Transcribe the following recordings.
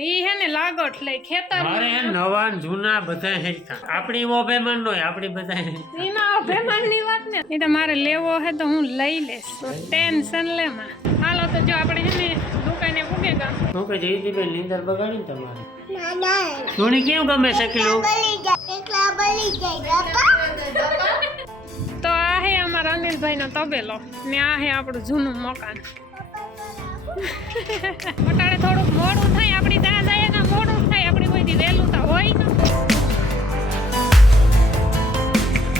ઈ હે ને लागट લઈ ખેતર મારે નવા જૂના બધા હેરખા આપણી ઓભેમાન નો આપણી બધા ઈમાં ઓભેમાન ની વાત ને ઈ તો મારે લેવો હે તો હું લઈ લેશ તો ટેન્શન લે માં હાલો તો જો આપણે હે ને દુકાને પૂગે ગા હું કે જઈતી બેન નીંદર બગાડી તમારે ના સોની કેમ ગમે છે કિલો એકલા બળી જાય તો આ હે અમારા અનિલભાઈ નો તબેલો ને આ હે આપણું જૂનું મકાન અટાણે થોડુંક મોડું થાય આપણી ત્યાં જાય ને મોડું થાય આપણી કોઈથી વહેલું તો હોય ને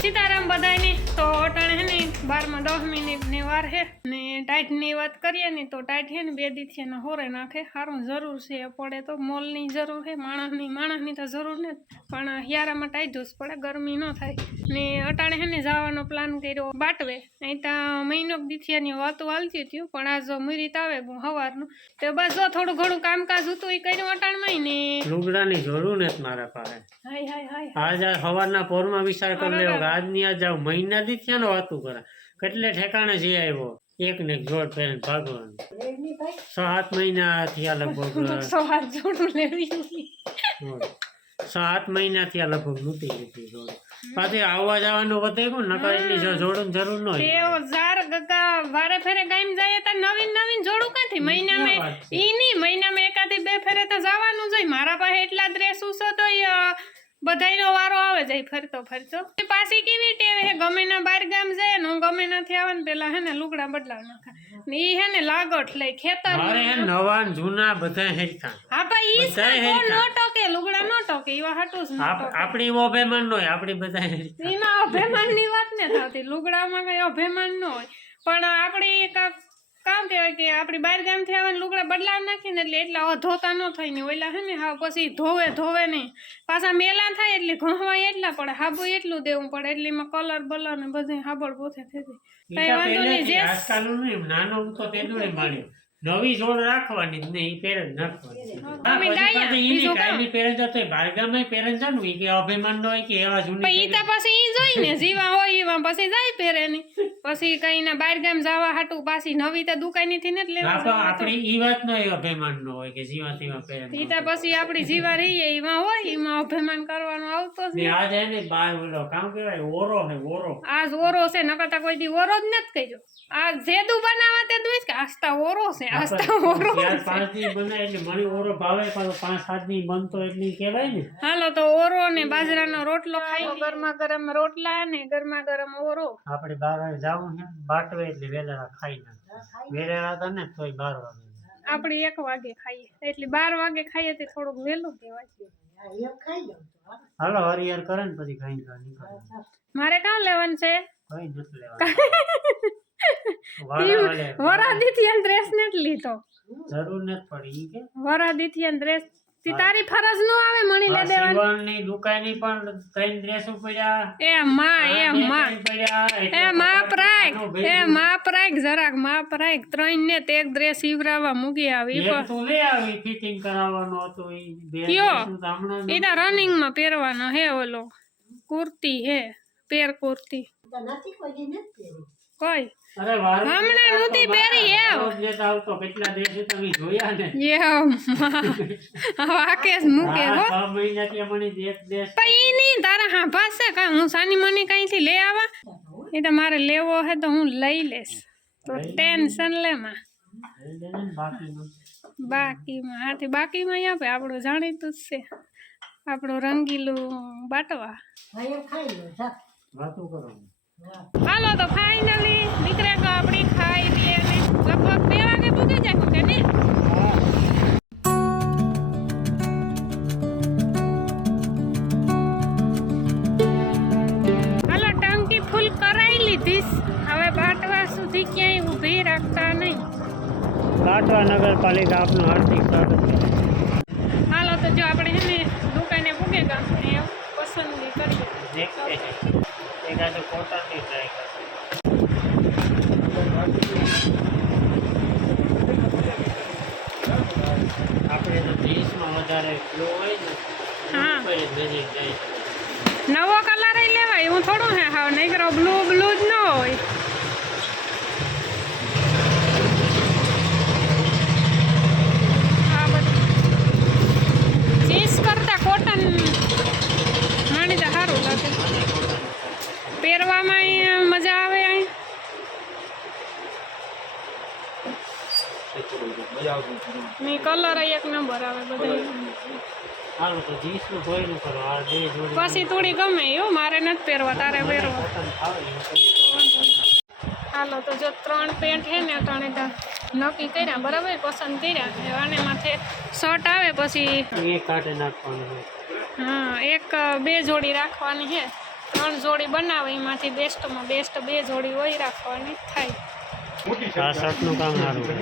સીતારામ બધાને તો અટાણે હે ને 12 મિનિટ ની વાર હે ને ટાઈટ ની વાત કરીએ ને તો ટાઈટ હે ને 2 દી ને હોરે નાખે સારું જરૂર છે પડે તો મોલ ની જરૂર હે માણસની તો જરૂર ને પણ હિયારામાં ટાઈટ જ પડે ગરમી ન થાય ને અટાણે હે ને જવાનો પ્લાન કર્યો બાટવે અહીં ત્યાં મહિનો દીથિયાની વાતો હાલતી હતી પણ આ જો મુરીત આવે સવારનું તો બસ જો થોડું ઘણું કામકાજ હતું એ કર્યું અટાણમાં ને લુગડાની જરૂર ને મારા પાસે હાય આજ સવારના પોરમાં વિચાર કરી લેવો કે આજની આજ જાવ મહિના દી થયા ને વાતું કરે કેટલે ઠેકાણે જઈ આવ્યો એક ને જોડ પહેરીને ભાગવાનું 6-7 મહિના થયા લગભગ 7 જોડું લેવી 7 મહિના થયા લગભગ મૂકી દીધી જોડ પાછી આવવા જવાનું વધે કોણ નકર એટલી જોડું જરૂર ન હોય એવો ઝાર ગગા વારે ફેરે ગામ જાય તો નવીન જોડું કાંથી મહિનામાં એકાદી 2 ફેરે તો જવાનું જ હોય મારા પાસે એટલા ડ્રેસ ઉસો તો બધાયનો વારો આવે જાય ફરતો પાછી કેવી ટેવ હે ગમે ના બહાર ગામ જાય ને હું ગમે નાથી આવે ને પેલા હે ને લુગડા બદલાવ નાખા ને ઈ હે ને लागट લઈ ખેતર મારે નવા જૂના બધા હેરખા હા ભાઈ ઈ કોણ નો ટોકે લુગડા નો ટોકે ઈવા હાટું જ આપણી ઓભેમાન નો આપણી બધા હેરખા ઈમાં અભેમાન ની વાત ને થતી લુગડામાં કઈ અભેમાન ન હોય પણ આપણી કામ કહેવાય કે આપણી બહાર ગામ થી આવે લુગડા બદલાવ નાખીને એટલે એટલા અધોતા ન થાય ને ઓલા હે ને હા પછી ધોવે નહીં પાછા મેલા થાય એટલે ઘણવાય એટલા પડે હાબુ એટલું દેવું પડે એટલે એમાં કલર બલર ને બધું હાબળ પોથે થઈ જાય કઈ વાંધો નહીં જે આજકાલનું નહીં નાનો તો તેનું માન્યું નવી જોડ રાખવાની જ નહીં પહેરે જ નાખવાની પહેરે જતો બારગામાં પહેરે જવાનું કે અભિમાન નો હોય કે એવા જૂની ઈ તો પછી ઈ જોઈ ને જીવા હોય એવા પછી જાય પહેરે ની પછી કઈ ના બહાર ગામ જવા હાટું પાછી નવી તો દુકાની થી ને જ લેવા આપણી ઈ વાત નો અભિમાન નો હોય કે જીવા તેવા પહેરે ઈ તો પછી આપણી જીવા રહીએ એમાં હોય એમાં અભિમાન કરવાનું આવતો જ આ જાય ને બાર ઓલો કામ કહેવાય ઓરો હે ઓરો આજ ઓરો છે નકર કોઈ દી ઓરો જ નથી કર્યો આ જેદુ બનાવા તે દુઈ કે આસ્તા ઓરો છે આસ્તા ઓરો 4-5 દી બનાય એટલે મણી ઓરો ભાવે પણ 5-7 દી બનતો એટલી કહેવાય ને હાલો તો ઓરો ને બાજરાનો રોટલો ખાઈ ગરમા ગરમ રોટલા ને ગરમા ગરમ ઓરો આપણે 12 વાગે જાવું છે બાટવે એટલે વેલા ખાઈ ના વેલા હતા ને તોય 12 વાગે આપણે 1 વાગે ખાઈએ એટલે 12 વાગે ખાઈએ તે થોડુંક વહેલું કહેવાય હાલો હરિયર કરે ને પછી ખાઈ નીકળે મારે કામ લેવાનું છે કઈ નથી લેવાનું વરાદીથી ડ્રેસ ને લીધો જરૂર નથી પડી કે વરાદીથી ડ્રેસ તારી ફરજ નો આવે મણી લે દેવાની સીવણની દુકાની પણ 3 ડ્રેસ પડ્યા માપ રાખ જરાક માપ રાખ 3 ને તે એક ડ્રેસ સીવરાવા મૂકી આવી એક તું લે આવી ફિટિંગ કરાવવાનો હતો ઈ બે ઈ તો રનિંગ માં પહેરવાનો હે ઓલો કુર્તી હે પેર કુર્તી નથી કોઈ નથી કોઈ અરે વાહ હમણાં નહોતી પહેરી આવતો કેટલા દિવસે તમે જોયા ને વાકેશ મૂકે હો 6 મહિનાથી મણી એક દેશ પણ ઈ નહીં તારા હા પાસે કા હું સાની મની કઈથી લઈ આવા એ તો મારે લેવો હે તો હું લઈ લેશ તો ટેન્શન લે માં બાકીમાં આપે આપણું જાણીતું જ છે આપણું રંગીલું બાટવા વાતો કરો હાલો તો ફાઇનલી નીકળે તો આપણી ખાઈ પીએ ને લગભગ 2 વાગે પૂગી જાય કે નહીં હાલો ટંકી ફૂલ કરાઈ લીધી હવે બાટવા સુધી ક્યાંય ઊભી રાખતા નહીં બાટવા નગરપાલિકા આપનું હાર્દિક સ્વાગત છે હાલો તો જો આપણે હે ને દુકાને પૂગે ગામ પસંદગી કરીએ એકાદો પોતાની ટ્રાય કરશે આપણે તો જીન્સમાં વધારે ફ્લો હોય ને નજીક જાય નવો કલર લેવાય હું થોડું હે હા નહીં કરો બ્લુ જ ન હોય નંબર આવે બધા. હાલો તો જીન્સનું ભોયનું કરો આ બે જોડી પછી થોડી ગમે એવું મારે નથી પહેરવા, તારે પહેરવા. પસંદ આવે હાલો તો જો 3 પેન્ટ છે ને ત્રણે નક્કી કર્યા બરાબર, પસંદ કર્યા. અને માથે શર્ટ આવે પછી એ કાઢે નાખવાનું હોય. હા, 2 જોડી રાખવાની છે. 3 જોડી બનાવે, એમાંથી બેસ્ટમાં બેસ્ટ 2 જોડી હોય રાખવાની થાય. આ શર્ટનું કામ સારું છે.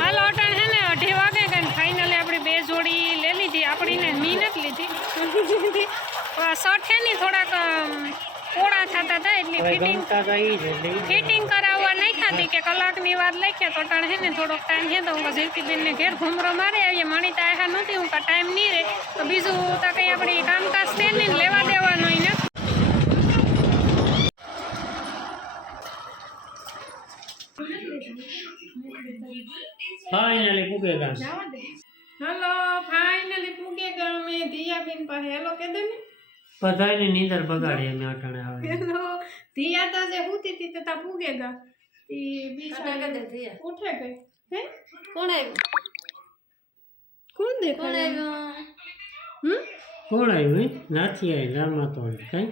હાલો અટાણ છે ને 2:30 વાગે કઈ ફાઇનલી આપણી 2 જોડી લઈ લીધી. આપણીને મી નથી લીધી. શર્ટ છે ને થોડાક પોળા થતા હતા એટલે ફિટિંગ કરાવવા નહીં ખાતી કે કલાકની વાર લખ્યા તો અટાણ છે ને થોડોક ટાઈમ છે તો હું ઝીલતીબેનને ઘેર ઘૂમરો મારી આવીએ. મણીતા આયા નહોતી, હું ટાઈમ નહીં રહે તો બીજું તો કંઈ આપણી કામકાજ છે નહીં, લેવા દેવાનું એને. ફાઇનલી પૂગે કામ. હલો ફાઇનલી પૂગે ગયા અમે દિયાબેન પાસે. હેલો કે દે ને બધાની નીંદર બગાડી અમે અટાણે આવે. હેલો દિયા તા જે હુતી તી તા પૂગે ગયા તી બીજા કે દે દિયા ઉઠે ગઈ. હે કોણ આવ્યું? કોણ દેખાય? કોણ આવ્યું? નાથી આવી ગામમાં તો કઈ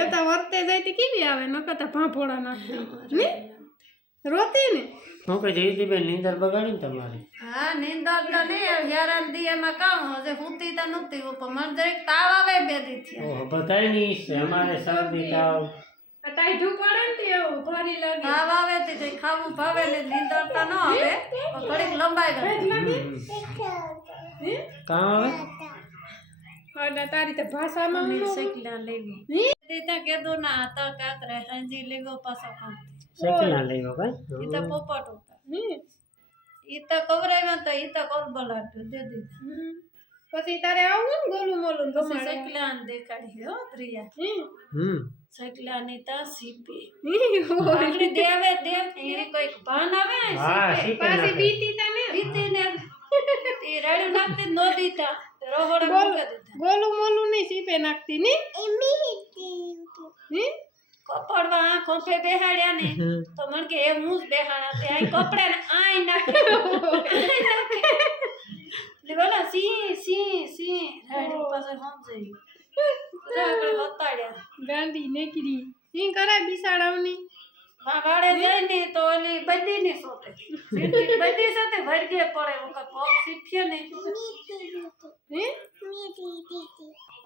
એ તો વર્તે જાય તે કેવી આવે નકતા ભાંભોળા નાખતી ને રોતી ને. હું કે જયદીબેન નીંદર બગાડી ને તમારી? હા નીંદર તો નહીં હેરાન દી એમાં કામ હશે હુતી તો નહોતી ઉપર મને જરીક તાવ આવે 2 દી ઓહો બધાય ની છે અમારે શરદી તાવ ટાઈઢું પડે ને તે એવું ભારી લાગે. તાવ આવે તે કઈ ખાવું ભાવે ને નીંદર તો ન આવે પણ ઘડીક લંબાઈ ગઈ. કામ આવે અને તારી તો ભાષામાં શેકલા લેવી તે કેદો ના હતા કાકરે હંજી લેવો પાછો કામ શેકલા લેવો કઈ ઈ તો પોપટ હતા ઈ તો કવરાવ્યા તો ઈ તો કોલ બલાટ્યું દે દીધા. પછી તારે આવું ને ગોલું મોલું પછી શેકલા દેખાડી હો પ્રિયા શેકલા ની તો સીપી આપણી દેવે દેવ એને કોઈક ભાન આવે હા સીપે પાછી બીતી તને બીતી ને તે રાડ્યું નાખતી નો દીધા રોહડે મૂકે દીધા. ગોલું મોલું નહીં સીપે નાખતી ને કપડવા આ ખોપે બેહાડ્યા ને તો મન કે એ મૂસ બેહાડા તે આઈ કપડે ને આઈ નાખે લે બોલા સી રાડ્યું પાસે સમજાઈ આગળ બતાડ્યા ગાંડી નેકરી ઈ કરે બિસાડાવની વાડે જાય ને તો ઓલી બધી ને સોટે બધી સાથે ભરગે પડે વખત પગ સીફ્યો ને હે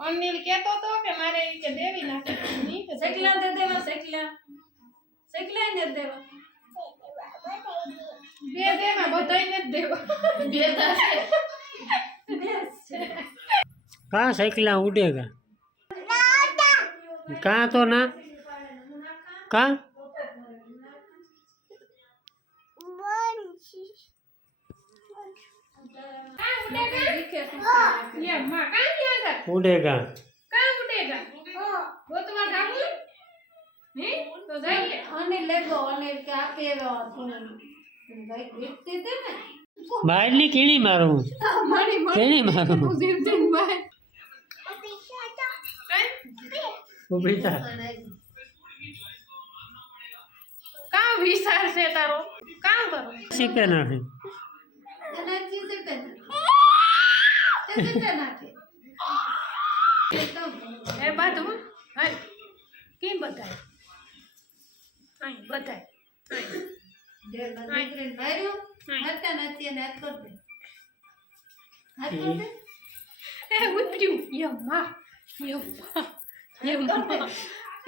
અનિલ કેતો તો કે મારે ઈ કે દેવી નાખી ની કે શેકલા દે દેવા શેકલા ને દેવા બે દેવા બધાઈને જ દેવા બે થશે कहाँ साइकिल उड़ेगा कहाँ तो ना कहाँ उड़ेगा અને લેગો અને કે આપેલો ગીતતી ને बाहर नहीं कीड़ी मारूं कीड़ी मारूं उभी था का विचार से तारो काम करो सीपे ना है એના ચીજે પેન તે તે નાખે એ બાત હું હાલ કેમ બતાય આઈ બતાય દે દીકરી માર્યું હતા નથી ને હાથ કર દે હાથ કર દે એ ઉતર્યું યમ્મા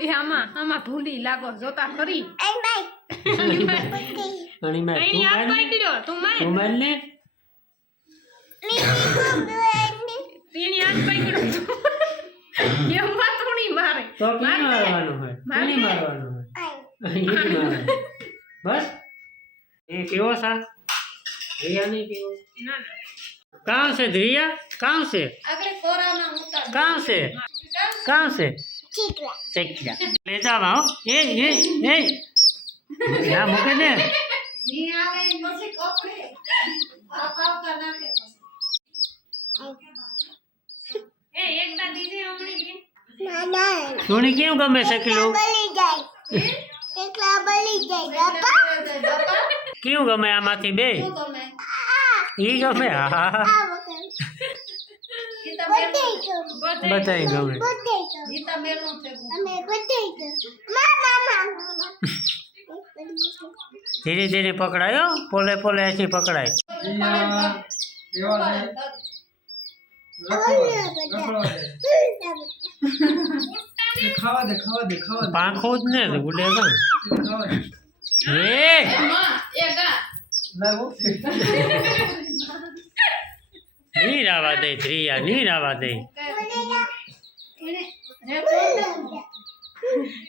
એ આમાં ભૂલી લાગો જોતા ખરી आणि मैं અહીં હાથ પાડ્યો તું મારે तू मार ले તેની હાથ પાડ્યો યમ્મા થોડી મારે तो क्यों मारवानो है नहीं मारवानो है ये मारे बस ये क्यों सा रिया नहीं क्यों ના ના कहाँ से रिया कहाँ से આગળ કોરામાં ઉતાર कहाँ से चेकिया ले जाओ ये यहाँ मुके दे જી આવે ઈ પછી કપડે પાપા નાખે પછી એ એકદા દીદી હમણી નાના સોની કેવું ગમે છે કિલો બળી જાય એકલા બળી જાય બાપા કેવું ગમે આમાંથી બે શું ગમે ઈ ગમે હા ગીતા બેન બધાય ગમે ગીતા બેન નું છે અમે બધાય મામા ધીરે ધીરે પકડાયો પોલે પોલે એથી પકડાય પાંખો જ ને ઉડે હે ની રાવા દે ધ્રિયા ની રાવા દે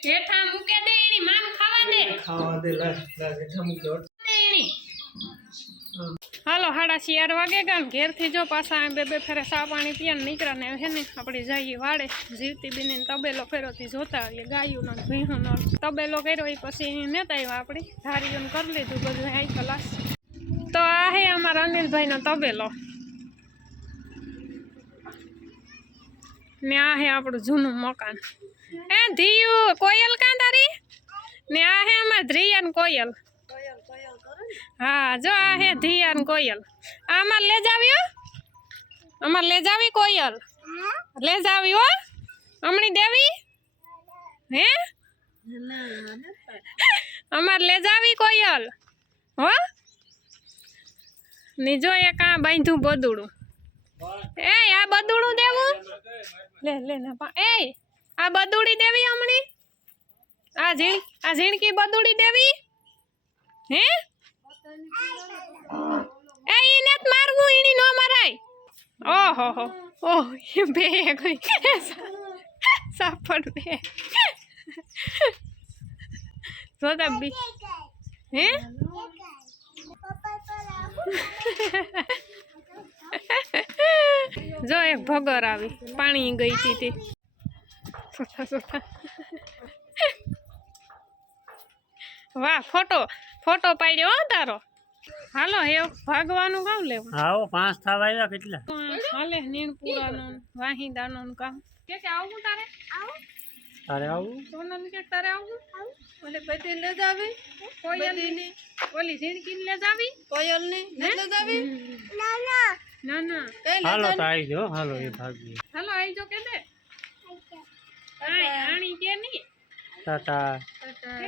જેઠા મૂકે દે એની મામ ખાવા દે એની. હાલો 4:30 વાગે ગયા ને ઘેરથી જો પાછા બે ફેરે સા પાણી પીએ ને નીકળ્યા ને છે ને આપણે જઈએ વાડે જીવતી બેને તબેલો ફેરોથી જોતા આવીએ ગાયુંનો ભીણનો તબેલો કર્યો એ પછી નેતા આવ્યા આપણે ધારીઓને કરી લીધું બધું હાઈ ક્લાસ. તો આ હે અમારા અનિલભાઈનો તબેલો ને આ હે આપણું જૂનું મકાન. એ ધીયું કોયલ કાં તારી ને આ હે અમાર ધ્રિયા ને કોયલ. હા જો આ હે ધીયા ને કોયલ. આ અમાર લે જાવી હો અમાર લે જાવી કોયલ લે જાવી હો હમણી દેવી હે અમાર લે જાવી કોયલ હો ની જો એ કાં બાંધ્યું બદુડું. એ આ બદુડું દેવું લે લે ના એ આ બદુડી દેવી હમણી આ ઝીણકી બદુડી દેવી હે એ ઈને જ મારવું ઈની નો મરાય. ઓહો હો ઓહ એ બે ગઈ સાપડ બે જોતા બી હે જો એક ભગર આવી પાણી ગઈ હતી તે વાહ ફોટો પાડ્યો હો તારો. હાલો હે ભાગવાનું કામ લેવું આવો 5 થવા આવ્યા કેટલા હાલે નીણપુરાનું વાહિંદાનું કામ કે આવું તારે આવું સોનલ કે તારે આવું ઓલે બધી લે જાવી કોયલ ની ઓલી ઝીણકી લે જાવી કોયલ ની લે જાવી નાના ના ના કઈ હાલો તો આવી જાઓ હાલો એ ભાગી હાલો આઈ જો કે દે આણી કે ની ટાટા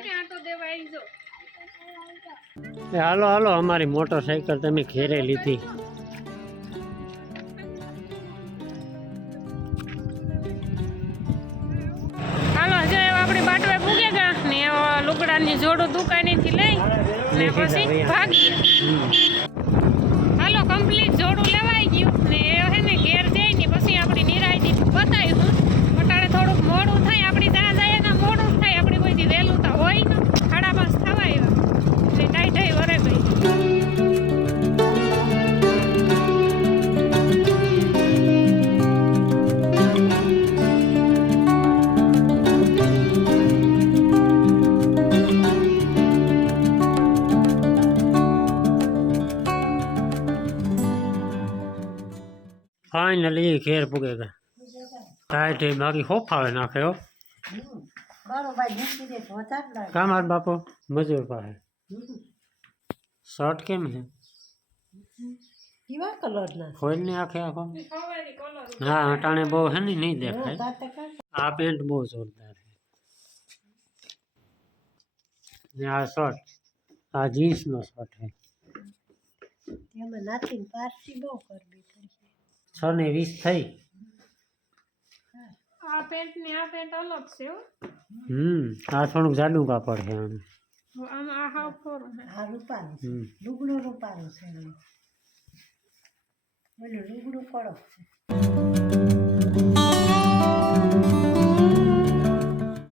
કે આટો દેવા આઈ જો. એ હાલો હાલો અમારી મોટરસાઇકલ તમે ઘેરે લીધી. હાલો જો આપણે બાટવે પૂગે ગયા ને લુગડાની જોડું દુકાનેથી લઈ ને પછી ભાગીએ. હાલો કમ્પ્લીટ જોડું લેવાઈ ગયું ને એ હે ને ઘેર જઈને પછી આપણી નિરાયતી બતાવ્યું અટાણે થોડુંક મોડું થાય આપણી ત્યાં જાય ને મોડું થાય આપણી કોઈથી વહેલું તો હોય ને 5:30 થવા આવ્યા એટલે ટાઈ વરે ગઈ. ફાઇનલી ઘેર પૂગે ગયા ટાઈટ બાકી હોફાવે નાખે હો કામાર બાપો મજૂર પાસે શર્ટ કેમ છે કેવા કલર ના ખોલ ને આખે આખો હા અટાણે બહુ હે ને નહીં દેખાય. આ પેન્ટ બહુ જોરદાર છે ને આ શર્ટ આ જીન્સ નો શર્ટ છે. એમાં નાથી પારસી બહુ કરવી પડી 6 ને 20 થઈ. આ પેન્ટ ને આ પેન્ટ અલગ છે હો. આ થોડુંક જાડું કાપડ છે આનું. આમાં આ હાવ ફોરું છે. આ રૂપાનું લુગડું રૂપાનું છે ઓલું લુગડું કડક છે.